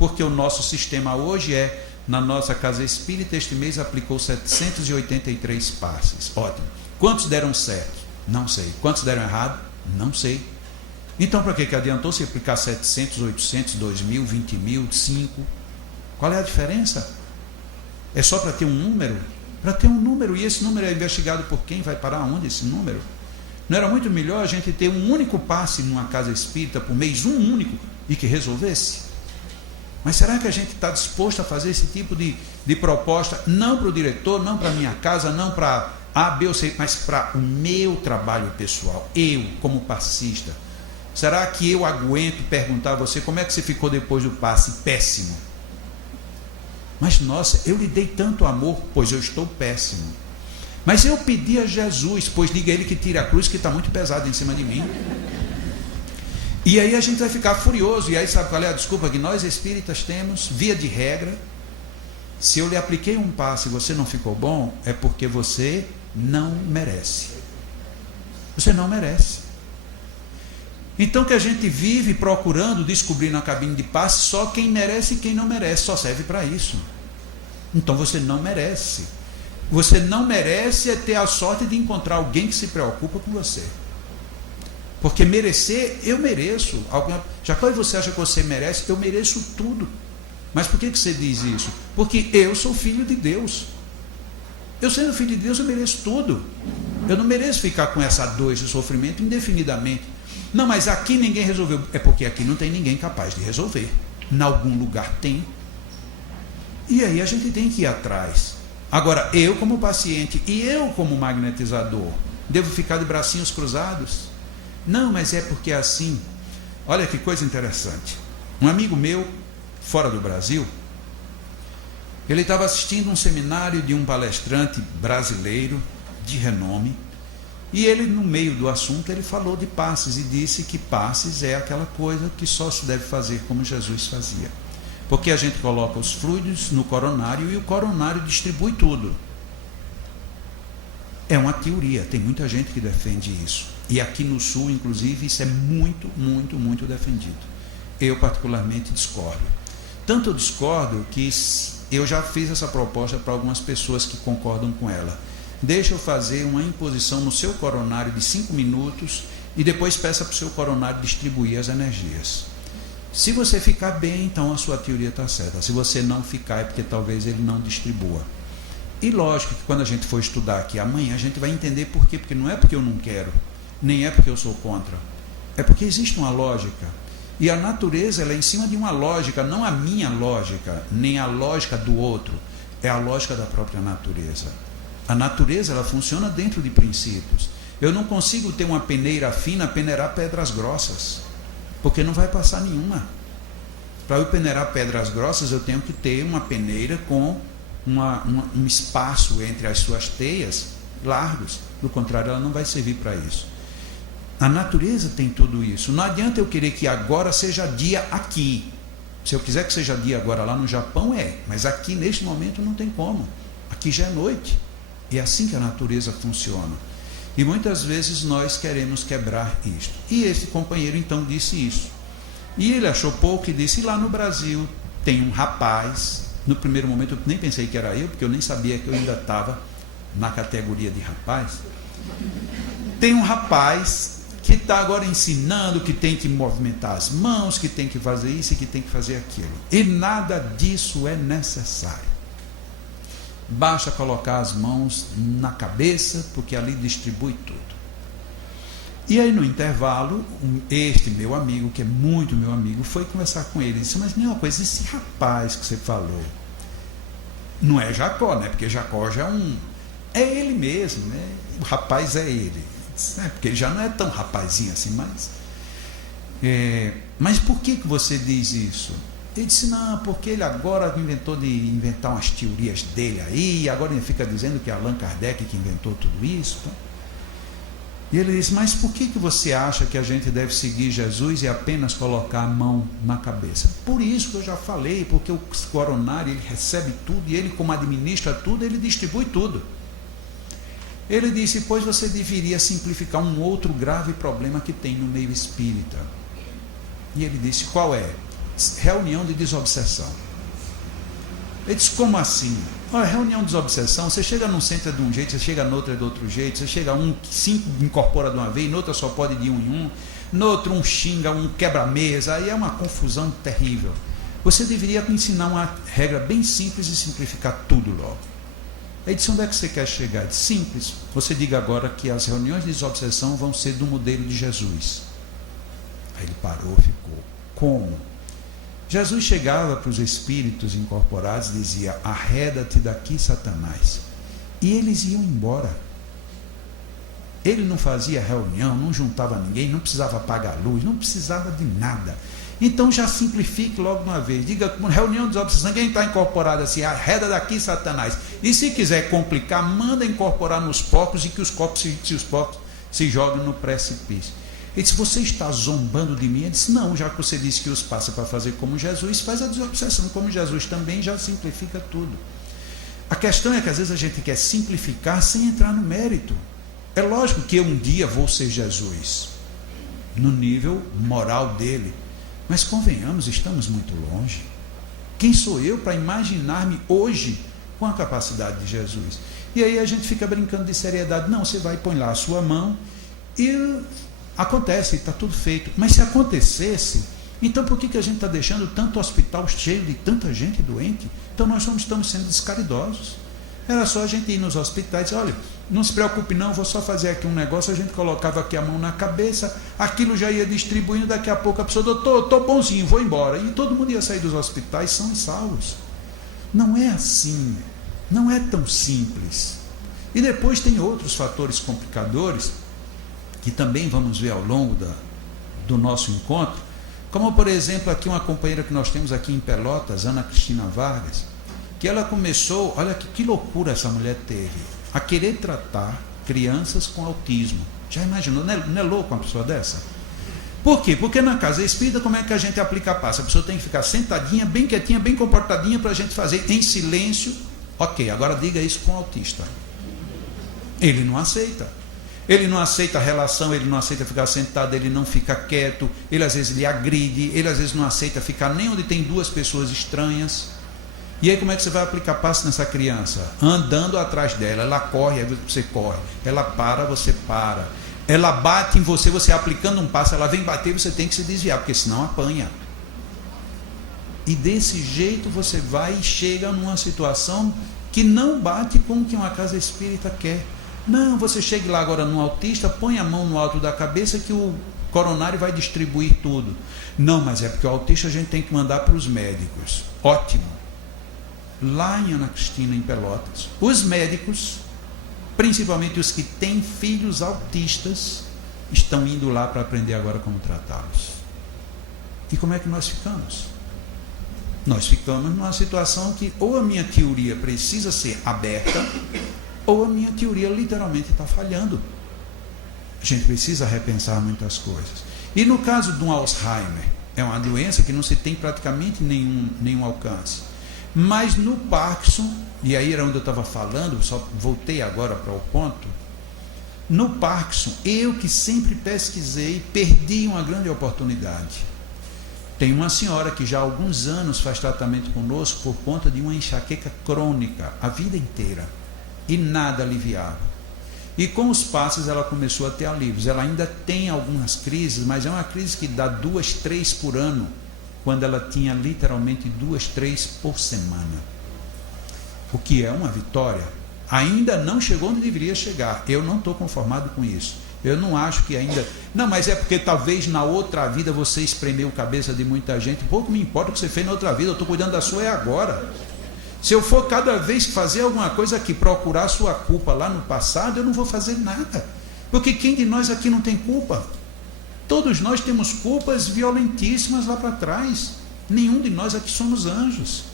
porque o nosso sistema hoje na nossa casa espírita, este mês aplicou 783 passes. Ótimo. Quantos deram certo? Não sei. Quantos deram errado? Não sei. Então, para que adiantou se aplicar 700, 800, 2.000, 20.000, 5? Qual é a diferença? É só para ter um número? Para ter um número, e esse número é investigado por quem? Vai parar onde esse número? Não era muito melhor a gente ter um único passe numa casa espírita por mês, um único, e que resolvesse? Mas será que a gente está disposto a fazer esse tipo de proposta, não para o diretor, não para a minha casa, não para A, B ou C, mas para o meu trabalho pessoal, eu como passista? Será que eu aguento perguntar a você como é que você ficou depois do passe? Péssimo. Mas nossa, eu lhe dei tanto amor, pois eu estou péssimo. Mas eu pedi a Jesus, pois diga a ele que tire a cruz, que está muito pesado em cima de mim. E aí a gente vai ficar furioso. E aí sabe qual é a desculpa que nós espíritas temos? Via de regra, se eu lhe apliquei um passe e você não ficou bom, é porque você não merece. Você não merece. Então que a gente vive procurando descobrir na cabine de passe só quem merece e quem não merece, só serve para isso. Então você não merece. Você não merece é ter a sorte de encontrar alguém que se preocupa com você. Porque merecer, eu mereço. Já quando você acha que você merece, eu mereço tudo. Mas por que você diz isso? Porque eu sou filho de Deus. Eu sendo filho de Deus, eu mereço tudo. Eu não mereço ficar com essa dor, esse sofrimento indefinidamente. Não, mas aqui ninguém resolveu. É porque aqui não tem ninguém capaz de resolver. Em algum lugar tem. E aí a gente tem que ir atrás. Agora, eu como paciente e eu como magnetizador, devo ficar de bracinhos cruzados? Não, mas é porque é assim. Olha que coisa interessante. Um amigo meu, fora do Brasil, ele estava assistindo um seminário de um palestrante brasileiro de renome, e ele, no meio do assunto, ele falou de passes e disse que passes é aquela coisa que só se deve fazer como Jesus fazia. Porque a gente coloca os fluidos no coronário e o coronário distribui tudo. É uma teoria, tem muita gente que defende isso. E aqui no Sul, inclusive, isso é muito, muito, muito defendido. Eu, particularmente, discordo. Tanto eu discordo que eu já fiz essa proposta para algumas pessoas que concordam com ela. Deixa eu fazer uma imposição no seu coronário de 5 minutos e depois peça para o seu coronário distribuir as energias. Se você ficar bem, então a sua teoria está certa. Se você não ficar, é porque talvez ele não distribua. E lógico que quando a gente for estudar aqui amanhã, a gente vai entender por quê. Porque não é porque eu não quero, nem é porque eu sou contra. É porque existe uma lógica. E a natureza ela é em cima de uma lógica, não a minha lógica, nem a lógica do outro. É a lógica da própria natureza. A natureza ela funciona dentro de princípios. Eu não consigo ter uma peneira fina, peneirar pedras grossas, porque não vai passar nenhuma. Para eu peneirar pedras grossas, eu tenho que ter uma peneira com um espaço entre as suas teias largos. Do contrário, ela não vai servir para isso. A natureza tem tudo isso. Não adianta eu querer que agora seja dia aqui. Se eu quiser que seja dia agora lá no Japão, mas aqui neste momento não tem como. Aqui já é noite. É assim que a natureza funciona. E muitas vezes nós queremos quebrar isto. E esse companheiro então disse isso. E ele achou pouco e disse: lá no Brasil tem um rapaz. No primeiro momento eu nem pensei que era eu, porque eu nem sabia que eu ainda estava na categoria de rapaz. Tem um rapaz que está agora ensinando que tem que movimentar as mãos, que tem que fazer isso e que tem que fazer aquilo. E nada disso é necessário. Basta colocar as mãos na cabeça, porque ali distribui tudo. E aí no intervalo, este meu amigo, que é muito meu amigo, foi conversar com ele e disse: mas não é uma coisa, esse rapaz que você falou, não é Jacó, né? Porque Jacó já é ele mesmo, né? O rapaz é ele. Porque ele já não é tão rapazinho assim, mas por que você diz isso? Ele disse: não, porque ele agora inventou de inventar umas teorias dele aí, e agora ele fica dizendo que é Allan Kardec que inventou tudo isso. Tá? E ele disse: mas por que você acha que a gente deve seguir Jesus e apenas colocar a mão na cabeça? Por isso que eu já falei, porque o coronário ele recebe tudo, e ele, como administra tudo, ele distribui tudo. Ele disse: pois você deveria simplificar um outro grave problema que tem no meio espírita. E ele disse: qual é? reunião de desobsessão. Ele disse, como assim? Olha, reunião de desobsessão, você chega num centro de um jeito, você chega no outro é de outro jeito, você chega cinco incorpora de uma vez, no outro só pode de um em um, no outro um xinga, um quebra-mesa, aí é uma confusão terrível. Você deveria ensinar uma regra bem simples e simplificar tudo logo. Ele disse, onde é que você quer chegar? Ele disse, simples, você diga agora que as reuniões de desobsessão vão ser do modelo de Jesus. Aí ele parou, ficou, como? Jesus chegava para os espíritos incorporados e dizia, arreda-te daqui, Satanás. E eles iam embora. Ele não fazia reunião, não juntava ninguém, não precisava apagar a luz, não precisava de nada. Então já simplifique logo uma vez. Diga, reunião de desobsessão, quem está incorporado assim, arreda daqui, Satanás. E se quiser complicar, manda incorporar nos porcos e que os porcos se joguem no precipício. Ele disse, você está zombando de mim? Ele disse, não, já que você disse que os passa para fazer como Jesus, faz a desobsessão como Jesus também, já simplifica tudo. A questão é que às vezes a gente quer simplificar sem entrar no mérito. É lógico que eu um dia vou ser Jesus, no nível moral dele, mas convenhamos, estamos muito longe. Quem sou eu para imaginar-me hoje com a capacidade de Jesus? E aí a gente fica brincando de seriedade. Não, você vai, põe lá a sua mão e acontece, está tudo feito. Mas se acontecesse, então por que a gente está deixando tanto hospital cheio de tanta gente doente? Então nós não estamos sendo descaridosos. Era só a gente ir nos hospitais e dizer, olha, não se preocupe não, vou só fazer aqui um negócio, a gente colocava aqui a mão na cabeça, aquilo já ia distribuindo, daqui a pouco a pessoa, doutor, estou bonzinho, vou embora. E todo mundo ia sair dos hospitais são e salvos. Não é assim, não é tão simples. E depois tem outros fatores complicadores, que também vamos ver ao longo do nosso encontro, como por exemplo aqui uma companheira que nós temos aqui em Pelotas, Ana Cristina Vargas, que ela começou, olha que loucura essa mulher teve, a querer tratar crianças com autismo. Já imaginou, não é louco uma pessoa dessa? Por quê? Porque na casa espírita, como é que a gente aplica a passe? A pessoa tem que ficar sentadinha, bem quietinha, bem comportadinha, para a gente fazer em silêncio. Ok, agora diga isso com o autista. Ele não aceita. Ele não aceita a relação, ele não aceita ficar sentado, ele não fica quieto, ele às vezes lhe agride, ele às vezes não aceita ficar nem onde tem duas pessoas estranhas. E aí como é que você vai aplicar passe nessa criança? Andando atrás dela, ela corre, aí você corre, ela para, você para, ela bate em você, você aplicando um passe, ela vem bater, você tem que se desviar, porque senão apanha. E desse jeito você vai e chega numa situação que não bate com o que uma casa espírita quer. Não, você chega lá agora no autista, põe a mão no alto da cabeça que o coronário vai distribuir tudo. Não, mas é porque o autista a gente tem que mandar para os médicos. Ótimo. Lá em Ana Cristina, em Pelotas, os médicos, principalmente os que têm filhos autistas, estão indo lá para aprender agora como tratá-los. E como é que nós ficamos? Nós ficamos numa situação que ou a minha teoria precisa ser aberta, ou a minha teoria literalmente está falhando. A gente precisa repensar muitas coisas. E no caso do Alzheimer, é uma doença que não se tem praticamente nenhum alcance. Mas no Parkinson, e aí era onde eu estava falando, só voltei agora para o ponto, no Parkinson, eu que sempre pesquisei, perdi uma grande oportunidade. Tem uma senhora que já há alguns anos faz tratamento conosco por conta de uma enxaqueca crônica, a vida inteira, e nada aliviava. E com os passes ela começou a ter alívios. Ela ainda tem algumas crises, mas é uma crise que dá 2, 3 por ano, quando ela tinha literalmente 2, 3 por semana. O que é uma vitória. Ainda não chegou onde deveria chegar. Eu não estou conformado com isso. Eu não acho que ainda... Não, mas é porque talvez na outra vida você espremeu a cabeça de muita gente. Pouco me importa o que você fez na outra vida. Eu estou cuidando da sua agora. Se eu for cada vez fazer alguma coisa aqui, procurar sua culpa lá no passado, eu não vou fazer nada. Porque quem de nós aqui não tem culpa? Todos nós temos culpas violentíssimas lá para trás. Nenhum de nós aqui somos anjos.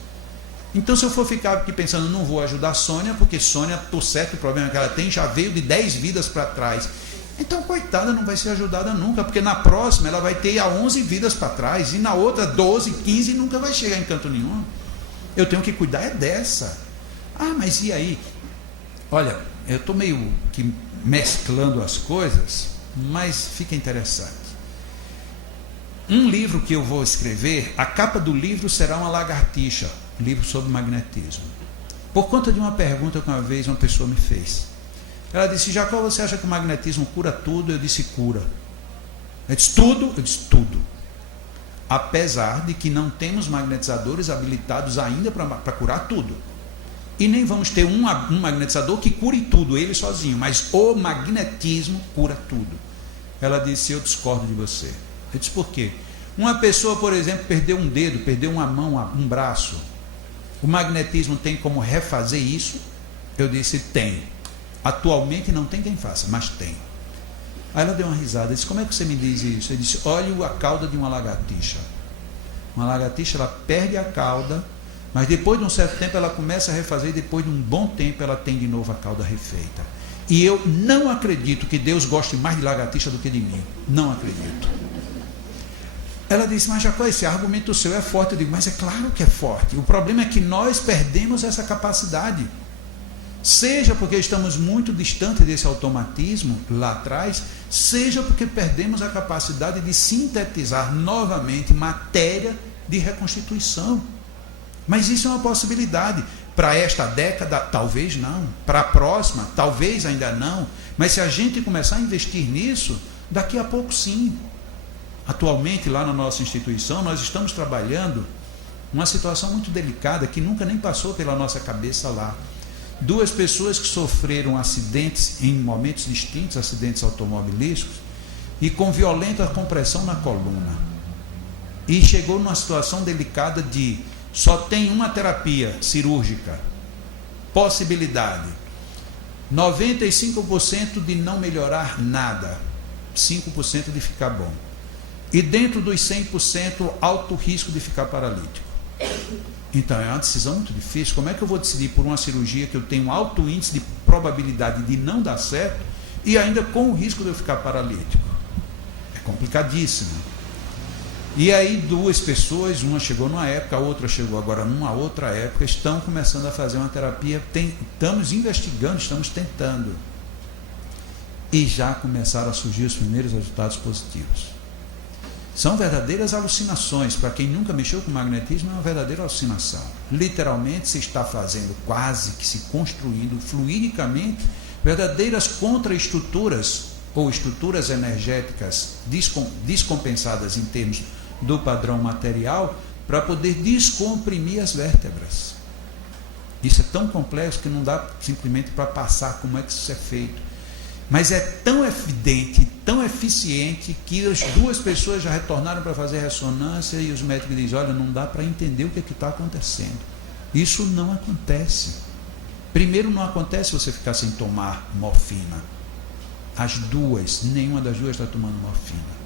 Então, se eu for ficar aqui pensando, não vou ajudar a Sônia, porque Sônia, por certo problema que ela tem, já veio de 10 vidas para trás. Então, coitada, não vai ser ajudada nunca, porque na próxima ela vai ter 11 vidas para trás, e na outra 12, 15, e nunca vai chegar em canto nenhum. Eu tenho que cuidar dessa. Ah, mas e aí? Olha, eu estou meio que mesclando as coisas, mas fica interessante. Um livro que eu vou escrever, a capa do livro será uma lagartixa, livro sobre magnetismo. Por conta de uma pergunta que uma vez uma pessoa me fez. Ela disse: Jacó, você acha que o magnetismo cura tudo? Eu disse: cura. Ela disse: tudo? Eu disse: tudo. Apesar de que não temos magnetizadores habilitados ainda para curar tudo. E nem vamos ter um magnetizador que cure tudo, ele sozinho. Mas o magnetismo cura tudo. Ela disse: eu discordo de você. Eu disse: por quê? Uma pessoa, por exemplo, perdeu um dedo, perdeu uma mão, um braço. O magnetismo tem como refazer isso? Eu disse: tem. Atualmente não tem quem faça, mas tem. Aí ela deu uma risada, disse: como é que você me diz isso? Eu disse: olhe a cauda de uma lagartixa. Uma lagartixa, ela perde a cauda, mas depois de um certo tempo ela começa a refazer, e depois de um bom tempo ela tem de novo a cauda refeita. E eu não acredito que Deus goste mais de lagartixa do que de mim. Não acredito. Ela disse: mas Jacó, esse argumento seu é forte. Eu digo: mas é claro que é forte. O problema é que nós perdemos essa capacidade. Seja porque estamos muito distante desse automatismo lá atrás, seja porque perdemos a capacidade de sintetizar novamente matéria de reconstituição. Mas isso é uma possibilidade. Para esta década, talvez não. Para a próxima, talvez ainda não. Mas se a gente começar a investir nisso, daqui a pouco sim. Atualmente, lá na nossa instituição, nós estamos trabalhando uma situação muito delicada que nunca nem passou pela nossa cabeça lá. 2 pessoas que sofreram acidentes em momentos distintos, acidentes automobilísticos, e com violenta compressão na coluna. E chegou numa situação delicada de só tem uma terapia cirúrgica. Possibilidade: 95% de não melhorar nada, 5% de ficar bom. E dentro dos 100%, alto risco de ficar paralítico. Então é uma decisão muito difícil. Como é que eu vou decidir por uma cirurgia que eu tenho alto índice de probabilidade de não dar certo e ainda com o risco de eu ficar paralítico? É complicadíssimo. E aí 2 pessoas, uma chegou numa época, a outra chegou agora numa outra época, estão começando a fazer uma terapia, estamos investigando, estamos tentando. E já começaram a surgir os primeiros resultados positivos. São verdadeiras alucinações. Para quem nunca mexeu com magnetismo, é uma verdadeira alucinação. Literalmente se está fazendo, quase que se construindo fluidicamente, verdadeiras contraestruturas ou estruturas energéticas descompensadas em termos do padrão material, para poder descomprimir as vértebras. Isso é tão complexo que não dá simplesmente para passar como é que isso é feito. Mas é tão evidente, tão eficiente, que as 2 pessoas já retornaram para fazer ressonância e os médicos dizem: olha, não dá para entender o que está acontecendo. Isso não acontece. Primeiro, não acontece você ficar sem tomar morfina. As 2, nenhuma das 2 está tomando morfina.